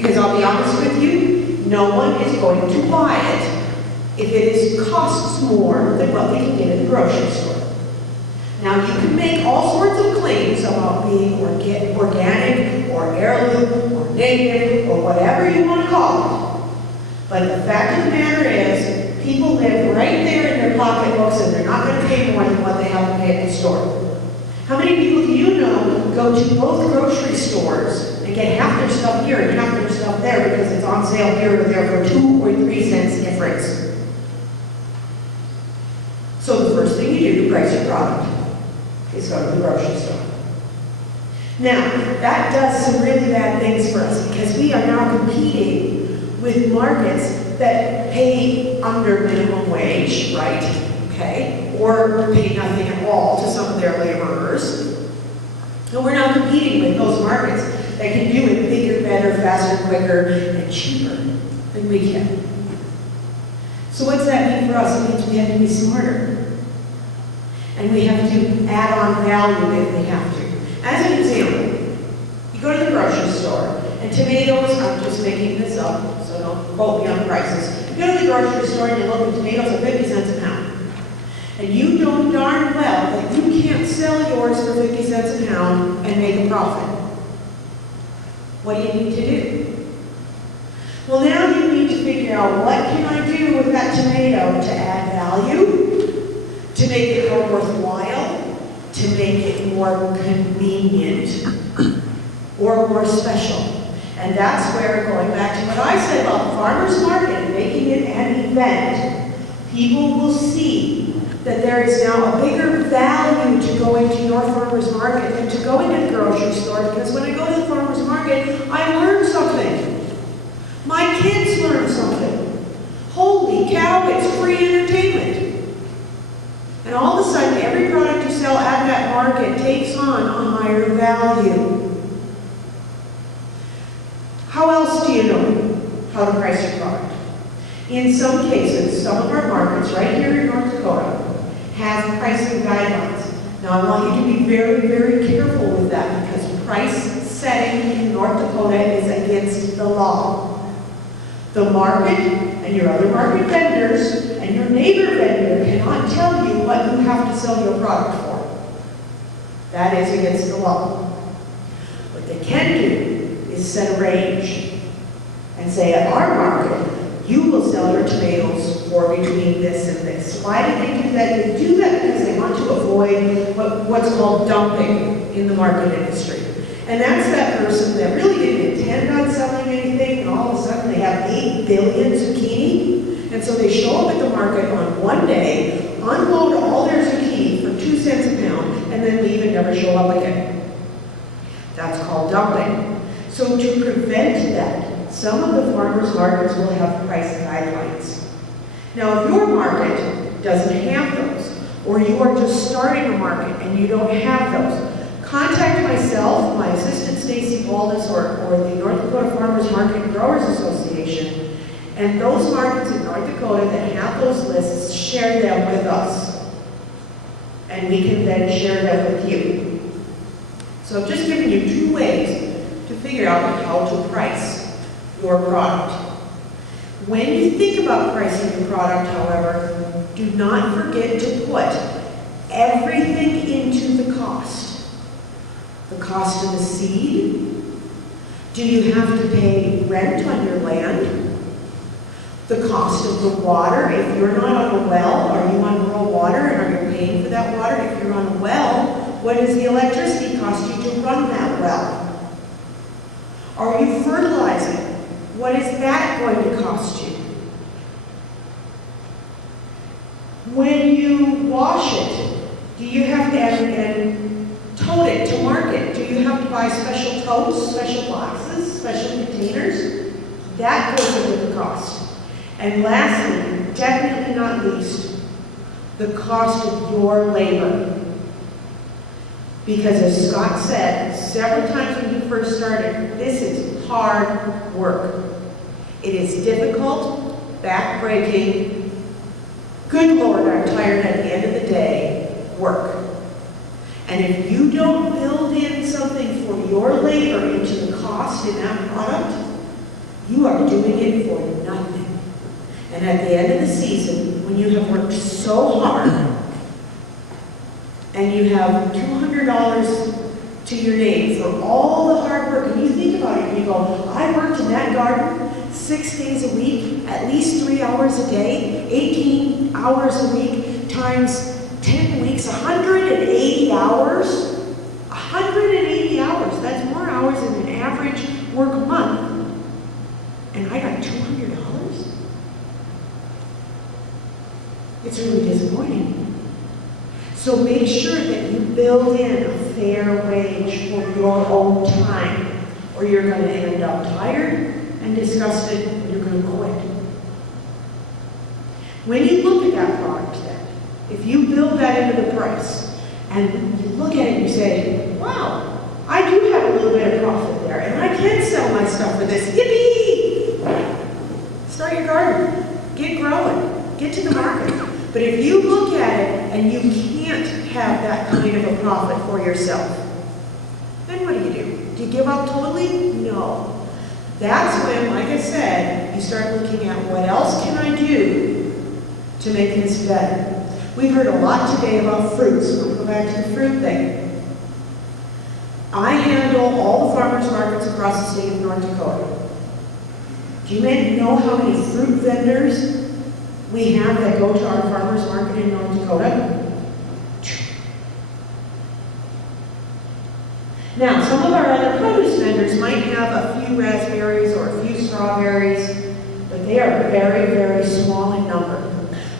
Because I'll be honest with you, no one is going to buy it if it costs more than what they can get at the grocery store. Now, you can make all sorts of claims about being organic or heirloom or native or whatever you want to call it. But the fact of the matter is, people live right there in their pocketbooks and they're not going to pay more than what they have to pay at the store. How many people do you know go to both grocery stores and get half their stuff here and half their stuff there because it's on sale here or there for 2 or 3 cents difference? So the first thing you do to price your product is go to the grocery store. Now, that does some really bad things for us because we are now competing with markets that pay under minimum wage, right? Okay? Or pay nothing at all to some of their laborers. And we're now competing with those markets that can do it bigger, better, faster, quicker, and cheaper than we can. So what's that mean for us? It means we have to be smarter. And we have to add on value if we have to. As an example, you go to the grocery store, and tomatoes, I'm just making this up, so don't quote me on prices. You go to the grocery store and you look at tomatoes at 50 cents a pound. And you know darn well that you can't sell yours for 50 cents a pound and make a profit. What do you need to do? Well, now you need to figure out what can I do with that tomato to add value, to make it more worthwhile, to make it more convenient, or more special. And that's where, going back to what I said about the farmer's market and making it an event, people will see that there is now a bigger value to going to your farmer's market than to going to the grocery store, because when I go to the farmer's market, I learn something. My kids learn something. Holy cow, it's free entertainment. And all of a sudden, every product you sell at that market takes on a higher value. How else do you know how to price your product? In some cases, some of our markets right here in North Dakota have pricing guidelines. Now, I want you to be very, very careful with that because price setting in North Dakota is against the law. The market and your other market vendors and your neighbor vendor cannot tell you what you have to sell your product for. That is against the law. What they can do is set a range and say, at our market, you will sell your tomatoes for between this and this. Why do they do that? They do that because they want to avoid what's called dumping in the market industry. And that's that person that really didn't intend on selling anything, and all of a sudden they have 8 billion zucchini, and so they show up at the market on one day, unload all their zucchini for 2 cents a pound, and then leave and never show up again. That's called dumping. So to prevent that, some of the farmers' markets will have price guidelines. Now, if your market doesn't have those, or you are just starting a market and you don't have those, contact myself, my assistant Stacy Baldus, or the North Dakota Farmers Market and Growers Association, and those markets in North Dakota that have those lists, share them with us. And we can then share them with you. So I've just given you 2 ways to figure out how to price your product. When you think about pricing your product, however, do not forget to put everything into the cost. The cost of the seed. Do you have to pay rent on your land? The cost of the water. If you're not on a well, are you on rural water and are you paying for that water? If you're on a well, what does the electricity cost you to run that well? Are you fertilizing? What is that going to cost you? When you wash it, do you have to and tote it to market? Do you have to buy special totes, special boxes, special containers? That goes into the cost. And lastly, definitely not least, the cost of your labor. Because as Scott said several times when he first started, this is hard work. It is difficult, back-breaking, good Lord, I'm tired at the end of the day, work. And if you don't build in something for your labor into the cost in that product, you are doing it for nothing. And at the end of the season, when you have worked so hard, and you have $200 to your name for all the hard work, and you think about it, and you go, I worked in that garden 6 days a week, at least 3 hours a day, 18 hours a week, times 10 weeks, 180 hours. 180 hours, that's more hours than an average work month. And I got $200? It's really disappointing. So make sure that you build in a fair wage for your own time, or you're going to end up tired and disgusted, and you're going to quit. When you look at that product then, if you build that into the price, and you look at it and you say, wow, I do have a little bit of profit there, and I can sell my stuff for this. Yippee! Start your garden. Get growing. Get to the market. But if you look at it and you can't have that kind of a profit for yourself, then what do? Do you give up totally? No. That's when, like I said, you start looking at what else can I do to make this better. We've heard a lot today about fruits. We'll go back to the fruit thing. I handle all the farmers markets across the state of North Dakota. Do you know how many fruit vendors we have that go to our farmers market in North Dakota? Now, some of our other produce vendors might have a few raspberries or a few strawberries, but they are very, very small in number.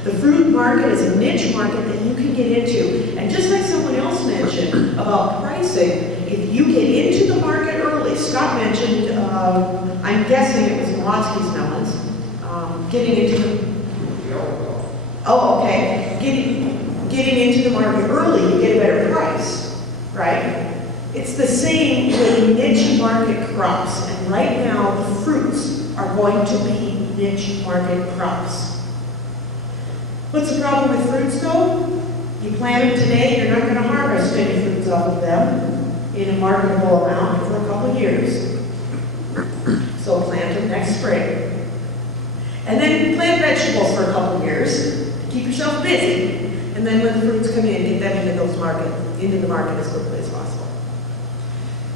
The fruit market is a niche market that you can get into. And just like someone else mentioned about pricing, if you get into the market early, Scott mentioned, I'm guessing it was Mawby's melons, getting into getting into the market early, you get a better price, right? It's the same with niche market crops, and right now the fruits are going to be niche market crops. What's the problem with fruits though? You plant them today, you're not going to harvest any fruits off of them in a marketable amount for a couple of years. So plant them next spring. And then plant vegetables for a couple of years. Keep yourself busy. And then when the fruits come in, get them into the market as quickly as possible.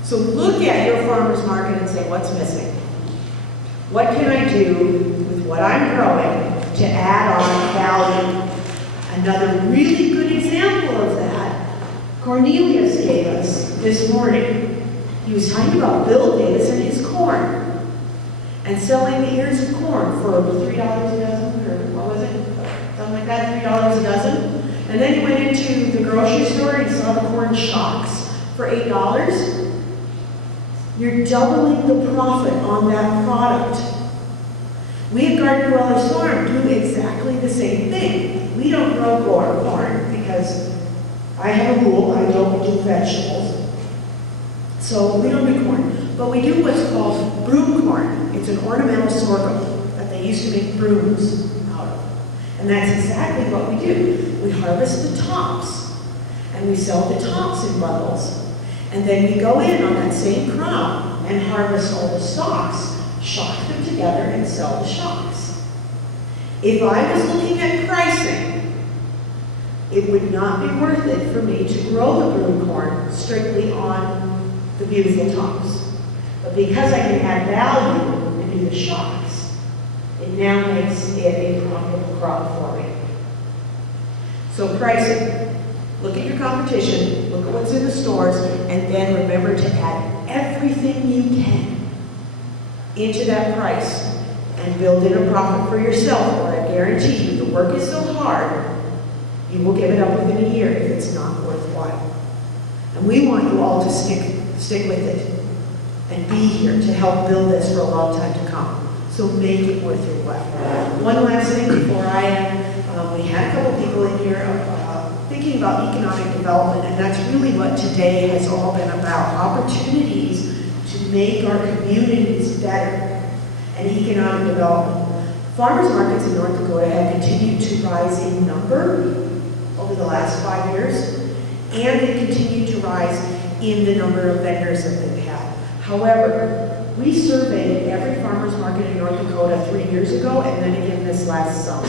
So look at your farmer's market and say, what's missing? What can I do with what I'm growing to add on value? Another really good example of that, Cornelius gave us this morning. He was talking about Bill Davis and his corn, and selling the ears of corn for $3 a dozen, or what was it? Something like that, $3 a dozen. And then he went into the grocery store and he saw the corn shocks for $8. You're doubling the profit on that product. We at Garden Dwellers Farm do exactly the same thing. We don't grow corn because I have a rule, I don't do vegetables. So we don't do corn. But we do what's called broom corn. It's an ornamental sorghum that they used to make brooms out of. And that's exactly what we do. We harvest the tops, and we sell the tops in bundles. And then we go in on that same crop and harvest all the stalks, shock them together, and sell the shocks. If I was looking at pricing, it would not be worth it for me to grow the broom corn strictly on the beautiful tops. But because I can add value and do the shocks, it now makes it a profitable crop for me. So pricing. Look at your competition, look at what's in the stores, and then remember to add everything you can into that price and build in a profit for yourself, or I guarantee you the work is so hard, you will give it up within a year if it's not worthwhile. And we want you all to stick with it and be here to help build this for a long time to come. So make it worth your while. One last thing before I end, we had a couple people in here thinking about economic development, and that's really what today has all been about. Opportunities to make our communities better and economic development. Farmers markets in North Dakota have continued to rise in number over the last 5 years, and they continue to rise in the number of vendors that they have. However, We surveyed every farmer's market in North Dakota 3 years ago, and then again this last summer.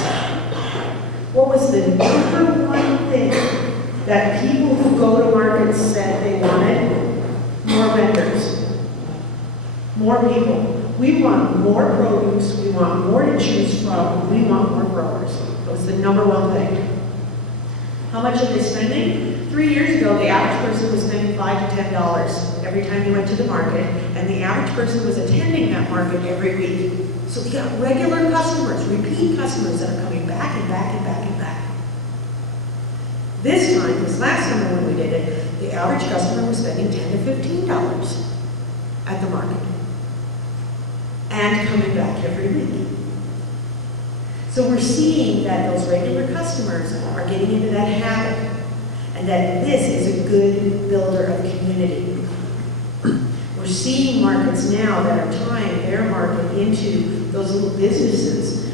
What was the number one thing that people who go to markets said they wanted? More vendors. More people. We want more produce, we want more to choose from, we want more growers. That was the number one thing. How much are they spending? 3 years ago, the average person was spending $5 to $10 every time they went to the market, and the average person was attending that market every week. So we got regular customers, repeat customers that are coming back and back and back and back. This time, this last summer when we did it, the average customer was spending $10 to $15 at the market and coming back every week. So we're seeing that those regular customers are getting into that habit, and that this is a good builder of community. We're seeing markets now that are tying their market into those little businesses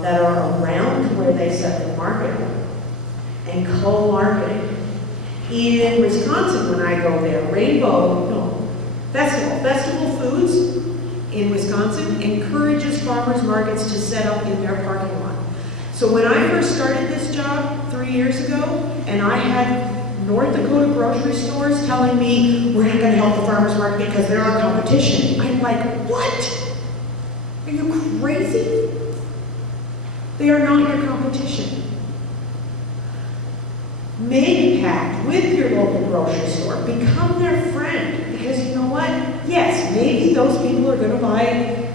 that are around where they set the market and co-marketing. In Wisconsin, when I go there, Festival Foods in Wisconsin encourages farmers markets to set up in their parking lot. So when I first started this job 3 years ago, and I had North Dakota grocery stores telling me, we're not going to help the farmers market because they're our competition. I'm like, what? Are you crazy? They are not your competition. Make pact with your local grocery store. Become their friend. Because you know what? Yes, maybe those people are going to buy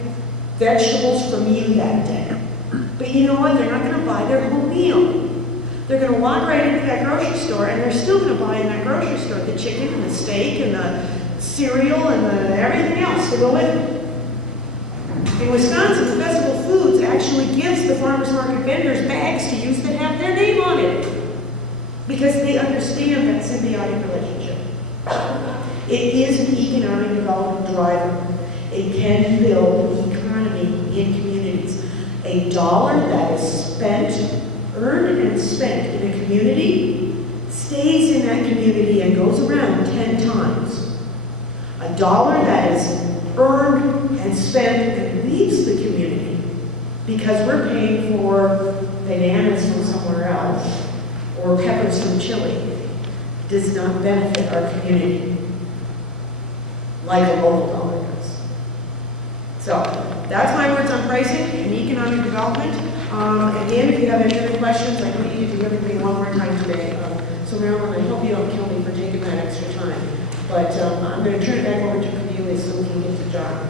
vegetables from you that day. But you know what? They're not going to buy their whole meal. They're going to walk right into that grocery store, and they're still going to buy in that grocery store the chicken and the steak and the cereal and the everything else to go with it. In Wisconsin, Festival Foods actually gives the farmers market vendors bags to use that have their name on it, because they understand that symbiotic relationship. It is an economic development driver. It can build an economy in communities. A dollar that is spent, earned and spent in a community, stays in that community and goes around 10 times. A dollar that is earned and spent and leaves the community because we're paying for bananas from somewhere else or peppers from Chile does not benefit our community like a local dollar does. So that's my words on pricing and economic development. Again, if you have any other questions, I know you need to do everything one more time today. So Marilyn, I hope you don't kill me for taking that extra time. But I'm going to turn it back over to Cornelia so we can get to John.